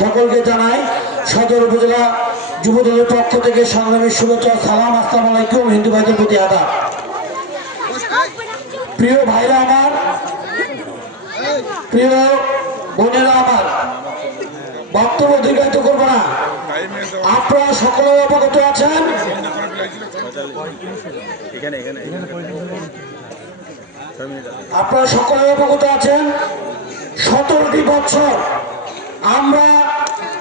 সকলকে জানাই সদর উপজেলা যুবদলের পক্ষ থেকে সংগ্রামী শুভেচ্ছা সালাম, আসসালামু আলাইকুম, হিন্দু ভাইদের প্রতি আদা প্রিয় ভাইরা আমার, প্রিয় বোনেরা আমার, বক্তব্য দীর্ঘায়িত করব না। আপনারা সকলে অবগত আছেন। আপনারা সকলে অবগত আছেন। সতেরোটি বছর আমরা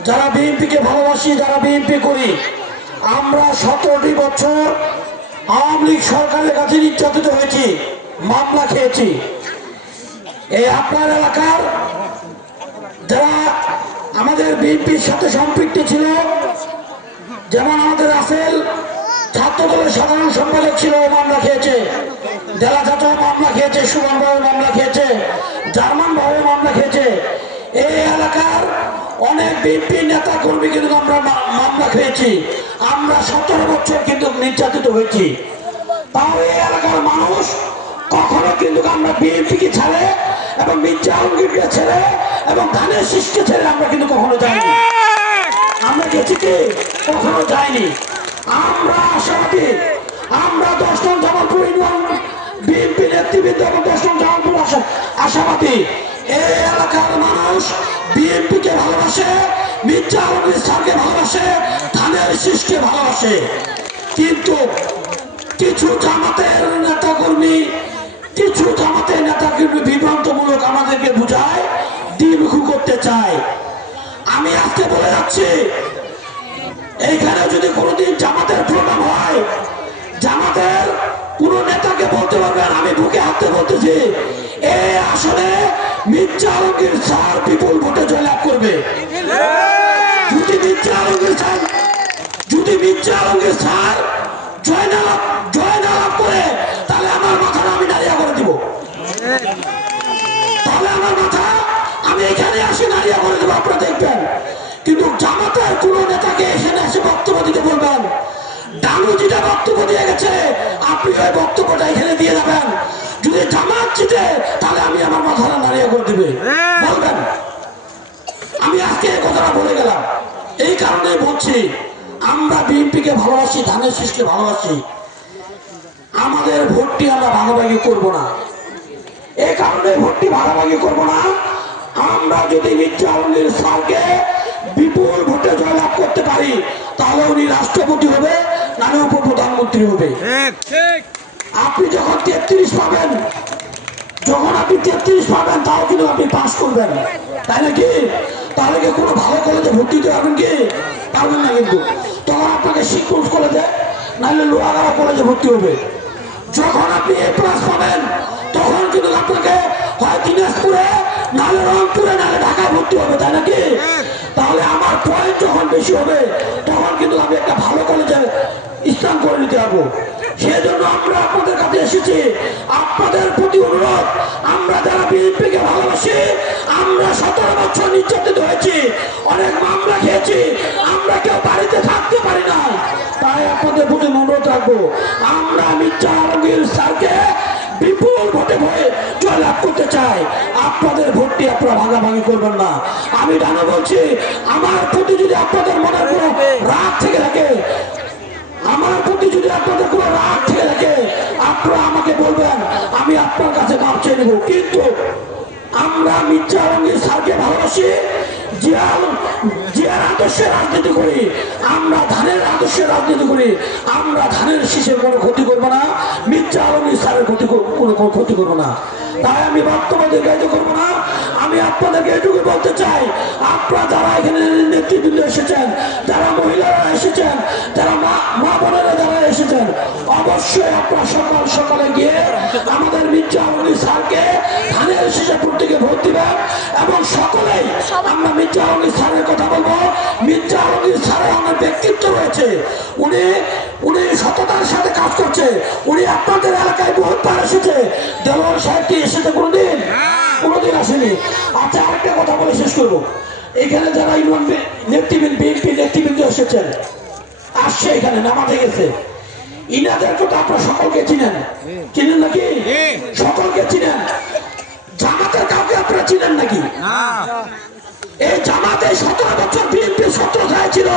যারা বিএনপিকে ভালোবাসি, যারা বিএনপি করি, আমরা সতেরোটি বছর আওয়ামী লীগ সরকারের কাছে নির্যাতিত হয়েছি, মামলা খেয়েছি। এই আপনার এলাকার যারা আমাদের বিএনপির সাথে সম্পৃক্ত ছিল, যেমন আমাদের রাসেল ছাত্র দলের সাধারণ সম্পাদক ছিল মামলা খেয়েছে। জেলা চাচা মামলা খেয়েছে, সুমন মামলা খেয়েছে, জার্মান বাবু মামলা খেয়েছে। এই এলাকার অনেক বিএনপি নেতা কর্মী কিন্তু আমরা মামলা খেয়েছি। আমরা সতেরো বছর কিন্তু নির্যাতিত হয়েছি। তাও এই এলাকার মানুষ কখনো কিন্তু আমরা বিএনপিকে ছেড়ে এবং মির্জা আলমগীরকে ছেড়ে এবং ধানের শীষকে ছেড়ে আমরা কিন্তু কখনো যাইনি। আমরা গেছি কি? কখনো যাইনি। আমরা আশাবাদী। আমরা দশজন জামালপুর বিএনপি নেতৃবৃন্দ এবং দশজন জামালপুর আশা আশাবাদী। এলাকার মানুষ বিএনপিকে ভালোবাসে, মির্জা আলমগীর স্যারকে ভালোবাসে, ধানের শীষকে ভালোবাসে। কিন্তু কিছু জামাতের নেতা কর্মী কিছু জামাতের নেতা কর্মী বিভ্রান্তমূলক আমাদেরকে বুঝায় দ্বিমুখী করতে চায়। আমি আজকে বলে যাচ্ছি, এইখানে যদি কোনোদিন জামাতের প্রোগ্রাম হয়, জামাতের কোন নেতাকে বলতে পারবেন আমি বুকে হাতে বলতেছি এই আসলে মির্জা আলমগীর স্যার বিপুল ভোটে জয়লাভ করবে। যদি মির্জা আলমগীর যদি মির্জা আলমগীর স্যার জয় না লাভ জয় না লাভ করে, তাহলে আমার মাথাটা আমি নারিয়া করে দিব। তাহলে আমার মাথা আমি এখানে আসি নারিয়া করে দেবো, আপনারা দেখবেন। কিন্তু জামাতের কোন নেতাকে এখানে এসে বক্তব্য দিতে বলবেন। ডানু যেটা বক্তব্য দিয়ে গেছে, আপনি ওই বক্তব্যটা এখানে দিয়ে যাবেন। যদি জামাত জিতে তাহলে আমি আমার মাথাটা নারিয়া করে দিবে। বলবেন? আমি আজকে এই কথাটা বলে গেলাম। এই কারণে বলছি আমরা বিএনপিকে ভালোবাসি ধানের শীষকে ভালোবাসি। আমাদের ভোটটি আমরা ভাগাভাগি করব না। এই কারণে ভোটটি ভাগাভাগি করব না। আমরা যদি মির্জা আলমগীর বিপুল ভোটে জয়লাভ করতে পারি তাহলে উনি রাষ্ট্রপতি হবে নানা উপপ্রধানমন্ত্রী হবে। আপনি যখন তেত্রিশ পাবেন, যখন আপনি তেত্রিশ পাবেন, তাও কিন্তু আপনি পাস করবেন। তাই নাকি? তাহলে কি কোনো ভালো কলেজে ভর্তি দিতে পারবেন কি? পারবেন না কিন্তু। তখন আপনাকে শিক্ষক কলেজে নাহলে লোহাগাড়া কলেজে ভর্তি হবে। যখন আপনি এ প্লাস পাবেন, তখন কিন্তু আপনাকে হয় দিনাজপুরে, নাহলে রংপুরে, নাহলে ঢাকায় ভর্তি হবে, তাই নাকি? তাহলে আমার পয়েন্ট যখন বেশি হবে, তখন কিন্তু আমি একটা ভালো কলেজে স্থান করে নিতে পারব। সেই এসেছি। আপনাদের প্রতি অনুরোধ, আমরা যারা বিএনপিকে ভালোবাসি, আমরা সতেরো বছর নির্যাতিত হয়েছি, অনেক মামলা খেয়েছি, আমরা কেউ বাড়িতে থাকতে পারি না। তাই আপনাদের প্রতি অনুরোধ রাখব, আমরা মির্জা আলমগীর স্যারকে বিপুল ভোটে ভয়ে জয়লাভ করতে চাই। আপনাদের ভোটটি আপনারা ভাগাভাগি করবেন না। আমি ডানা বলছি, আমার প্রতি যদি আপনাদের মনের কোনো থেকে থাকে আমার প্রতি যদি আপনাদের কোনো রাগ থেকে থাকে, আপনারা আমাকে বলবেন, আমি আপনার কাছে মাপ চেয়ে নেব। কিন্তু আমরা মির্জা আলমগীর স্যারকে ভালোবাসি আদর্শে করি, আমরা ধানের করি, আমরা ধানের কোনো ক্ষতি করব না স্যারের ক্ষতি কোনো ক্ষতি করব না। তাই আমি বক্তব্য দীর্ঘায়িত করব না। আমি আপনাদেরকে এটুকু বলতে চাই, আপনারা যারা এখানে নেতৃবৃন্দ এসেছেন, যারা মহিলারা এসেছেন, যারা মা মা বোনেরা যারা এসেছেন। অবশ্যই আপনার সকাল সকালে গিয়ে আমাদের মির্জা আলমগীর স্যারকে ধানের থেকে ভোট দিবেন এবং সকলেই আমরা মির্জা আলমগীর স্যারের কথা বলব। মির্জা আলমগীর স্যারের ব্যক্তিত্ব রয়েছে। উনি উনি সততার সাথে কাজ করছে। উনি আপনাদের এলাকায় বহুতবার এসেছে। দেওয়ান সাহেব কি এসেছে কোনোদিন? কোনোদিন আসেনি। আচ্ছা আরেকটা কথা বলে শেষ করব। এখানে যারা ইউনিয়ন নেতৃবৃন্দ বিএনপি নেতৃবৃন্দ এসেছেন, আসছে এখানে নামাতে গেছে। ইনাদেরকে তো আপনারা সকলকে চিনেন। চিনেন নাকি? সকলকে চিনেন। জামাতের কাউকে আপনারা চিনেন নাকি? এই জামাতে সতেরো বছর বিএনপি সত্র ছিল।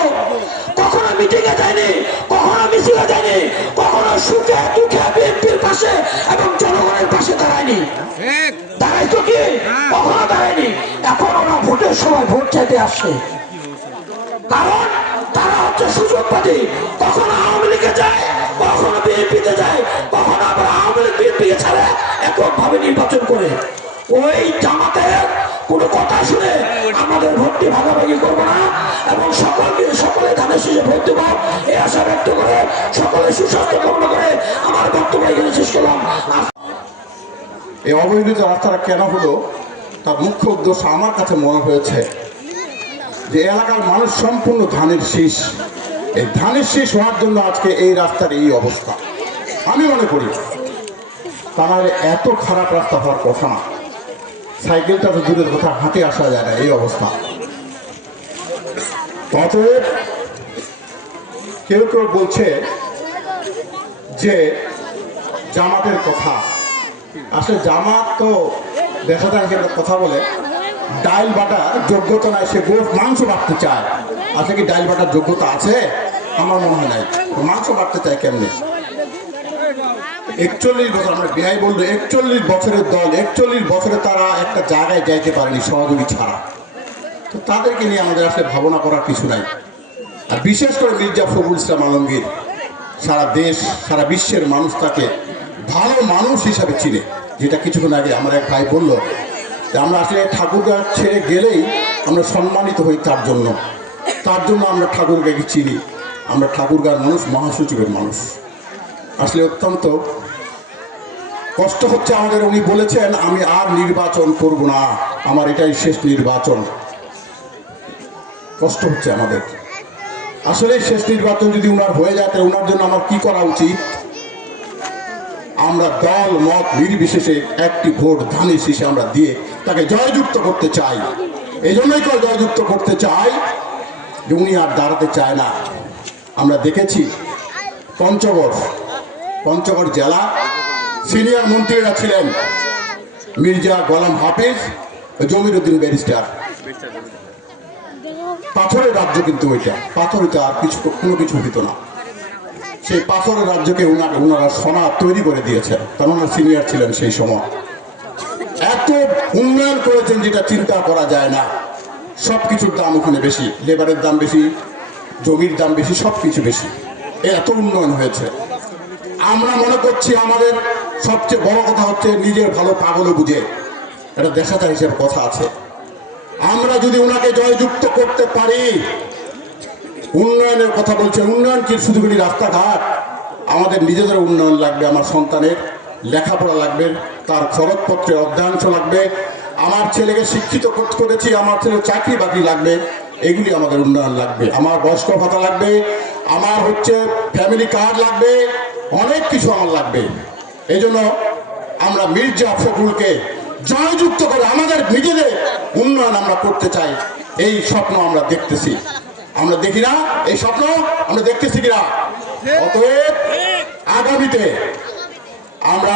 কখনো মিটিং এ যায়নি কখনো মিছিলে যায়নি কখনো সুখে দুঃখে বিএনপির পাশে এবং জনগণের পাশে দাঁড়ায়নি। দাঁড়াইতো কি? কখনো দাঁড়ায়নি। এখন ওরা ভোটের সময় ভোট চাইতে আসছে। কারণ তারা হচ্ছে সুযোগবাদী। কখনো আওয়ামী লীগে যায় কখনো বিএনপিতে যায়, কখনো আবার আওয়ামী লীগ বিএনপিকে ছাড়ে। এককভাবে নির্বাচন করে ওই জামাতের কোনো কথা শুনে আমাদের ভোটটি ভাগাভাগি করব না এবং সকলকে সকলে ধানের শেষে ভোট দেবো। এই আশা ব্যক্ত করে সকলে সুস্বাস্থ্য কামনা করে আমার বক্তব্য এখানে শেষ করলাম। এই অবহেলিত রাস্তাটা কেন হলো? তার মুখ্য উদ্দেশ্য আমার কাছে মনে হয়েছে যে এলাকার মানুষ সম্পূর্ণ ধানের শীষ। এই ধানের শেষ হওয়ার জন্য আজকে এই রাস্তার এই অবস্থা। আমি মনে করি তার এত খারাপ রাস্তা হওয়ার কথা না। সাইকেলটা তো দূরের কথা হাঁটে আসা যায় না, এই অবস্থা। অতএব কেউ কেউ বলছে যে জামাতের কথা। আসলে জামাত তো দেখা যায় কথা বলে, ডাইল বাটার, যোগ্যতা নাই, সে গোস মাংস বাড়তে চায়। আসলে কি ডাইল বাটার যোগ্যতা আছে? আমার মনে হয় নাই। মাংস বাড়তে চায় কেমনে? একচল্লিশ বছর, আমরা বিহাই বলল একচল্লিশ বছরের দল, একচল্লিশ বছরে তারা একটা জায়গায় যাইতে পারেনি, সহযোগী ছাড়া। তো তাদেরকে নিয়ে আমাদের আসলে ভাবনা করার কিছু নাই। আর বিশেষ করে মির্জা ফখরুল ইসলাম আলমগীর, সারা দেশ, সারা বিশ্বের মানুষ তাকে ভালো মানুষ হিসাবে চিনে, যেটা কিছুক্ষণ আগে আমার এক ভাই বলল যে, আমরা আসলে ঠাকুরগাঁ ছেড়ে গেলেই আমরা সম্মানিত হই তার জন্য। তার জন্য আমরা ঠাকুরগাঁকে চিনি। আমরা ঠাকুরগাঁর মানুষ মহাসচিবের মানুষ। আসলে অত্যন্ত কষ্ট হচ্ছে আমাদের। উনি বলেছেন, আমি আর নির্বাচন করব না। আমার এটাই শেষ নির্বাচন। কষ্ট হচ্ছে আমাদের। আসলে শেষ নির্বাচন যদি উনার হয়ে যায়, তাহলে উনার জন্য আমার কি করা উচিত? আমরা দল, মত নির্বিশেষে একটি ভোট ধানের শীষে আমরা দিয়ে তাকে জয়যুক্ত করতে চাই। এই জন্যই জয়যুক্ত করতে চাই। যে উনি আর দাঁড়াতে চায় না। আমরা দেখেছি পঞ্চগড় পঞ্চগড় জেলা সিনিয়র মন্ত্রীরা ছিলেন মির্জা গোলাম হাফিজ জমির উদ্দিন ব্যারিস্টার। পাথরের রাজ্য কিন্তু ওইটা। পাথরটা কিছু, কোনো কিছু হইত না। সেই পাথরের রাজ্যকে উনার ওনারা সোনা তৈরি করে দিয়েছেন। কারণ ওনারা সিনিয়র ছিলেন সেই সময়। এত উন্নয়ন করেছেন যেটা চিন্তা করা যায় না। সব কিছুর দাম ওখানে বেশি, লেবারের দাম বেশি, জমির দাম বেশি সব কিছু বেশি। এত উন্নয়ন হয়েছে। আমরা মনে করছি আমাদের সবচেয়ে বড় কথা হচ্ছে নিজের ভালো পাগলও বুঝে। এটা দেখাটা হিসেবে কথা আছে। আমরা যদি ওনাকে জয়যুক্ত করতে পারি, উন্নয়নের কথা বলছে উন্নয়ন কি শুধু খালি রাস্তাঘাট? আমাদের নিজেদের উন্নয়ন লাগবে, আমার সন্তানের লেখাপড়া লাগবে, তার খরচপত্রে অর্ধাংশ লাগবে আমার ছেলেকে শিক্ষিত কর- করেছি, আমার ছেলে চাকরি বাকরি লাগবে, এগুলি আমাদের উন্নয়ন লাগবে। আমার বয়স্ক ভাতা লাগবে, আমার হচ্ছে ফ্যামিলি কার্ড লাগবে, অনেক কিছু আমার লাগবে। এই জন্য আমরা মির্জা ফখরুলকে জয়যুক্ত করে আমাদের নিজেদের উন্নয়ন আমরা করতে চাই, এই স্বপ্ন আমরা দেখতেছি। আমরা দেখি না, এই স্বপ্ন আমরা দেখতেছি কিনা? অতএব আগামীতে আমরা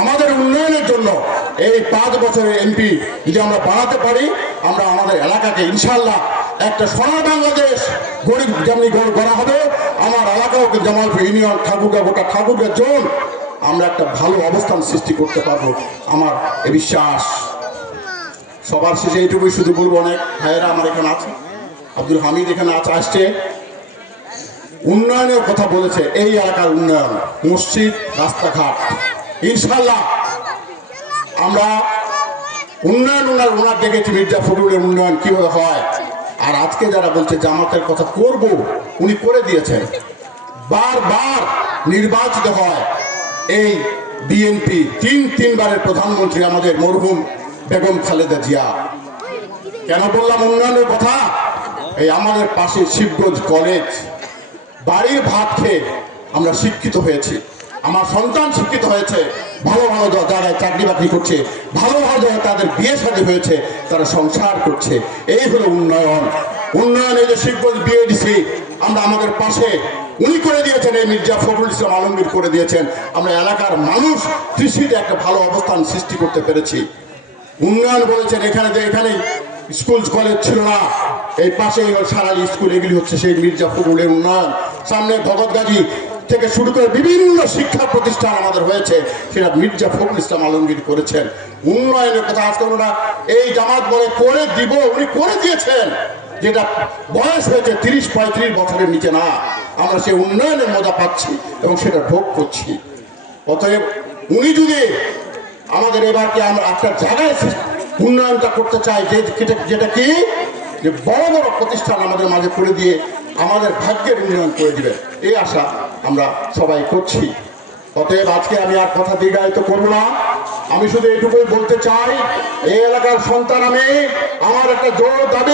আমাদের উন্নয়নের জন্য এই পাঁচ বছরের এমপি যদি আমরা বাড়াতে পারি, আমরা আমাদের এলাকাকে ইনশাল্লাহ একটা সোনার বাংলাদেশ গরিব যেমনি গড়- হবে, আমার এলাকাও জামালপুর ইউনিয়ন ঠাকুরগা গোটা ঠাকুরগা জোন, আমরা একটা ভালো অবস্থান সৃষ্টি করতে পারব। আমার এ বিশ্বাস। সবার শেষে এইটুকুই শুধু বলব অনেক ভাইয়েরা আমার এখানে আছে। আব্দুল হামিদ এখানে আছে, আসছে। উন্নয়নের কথা বলেছে, এই এলাকার উন্নয়ন, মসজিদ, রাস্তাঘাট। ইনশাল্লাহ আমরা উন্নয়ন ওনার ওনার দেখেছি মির্জা ফখরুলের উন্নয়ন কীভাবে হয়। আর আজকে যারা বলছে জামাতের কথা করব, উনি করে দিয়েছেন। বারবার নির্বাচিত হয় এই বিএনপি তিন, তিনবারের প্রধানমন্ত্রী আমাদের মরহুম বেগম খালেদা জিয়া। কেন বললাম উন্নয়নের কথা? এই আমাদের পাশে শিবগঞ্জ কলেজ। বাড়ির ভাত খেয়ে আমরা শিক্ষিত হয়েছি। আমার সন্তান শিক্ষিত হয়েছে, ভালো ভালো জায়গায় চাকরি বাকরি করছে, ভালো ভালো জায়গায় তাদের বিয়ে শাদী হয়েছে, তারা সংসার করছে। এই হলো উন্নয়ন। উন্নয়ন যে শিবগঞ্জ বিএডিসি, আমরা আমাদের পাশে। উনি করে দিয়েছেন এই মির্জা ফখরুল ইসলাম আলমগীর করে দিয়েছেন। আমরা এলাকার মানুষ কৃষিতে একটা ভালো অবস্থান সৃষ্টি করতে পেরেছি। উন্নয়ন বলেছেন এখানে যে এখানে স্কুল, কলেজ ছিল না। এই পাশেই সারালি স্কুল, এগুলি হচ্ছে সেই মির্জা ফখরুলের উন্নয়ন। সামনে ভগৎ গাজী থেকে শুরু করে বিভিন্ন শিক্ষা প্রতিষ্ঠান আমাদের হয়েছে। সেটা মির্জা ফখরুল ইসলাম আলমগীর করেছেন। উন্নয়নের কথা আজকে ওনারা এই জামাত বলে করে দিব, উনি করে দিয়েছেন। যেটা বয়স হয়েছে তিরিশ, পঁয়ত্রিশ বছরের নিচে না। আমরা সেই উন্নয়নের মজা পাচ্ছি এবং সেটা ভোগ করছি। অতএব উনি যদি আমাদের এবারকে আমরা একটা জায়গায় উন্নয়নটা করতে চাই যেটা কি? যে বড় বড় প্রতিষ্ঠান আমাদের মাঝে করে দিয়ে আমাদের ভাগ্যের উন্নয়ন করে দিবে এই আশা আমরা সবাই করছি। অতএব আজকে আমি আর কথা দীর্ঘায়িত করব না। আমি শুধু এটুকুই বলতে চাই, এই এলাকার সন্তান আমি, আমার একটা জোর দাবি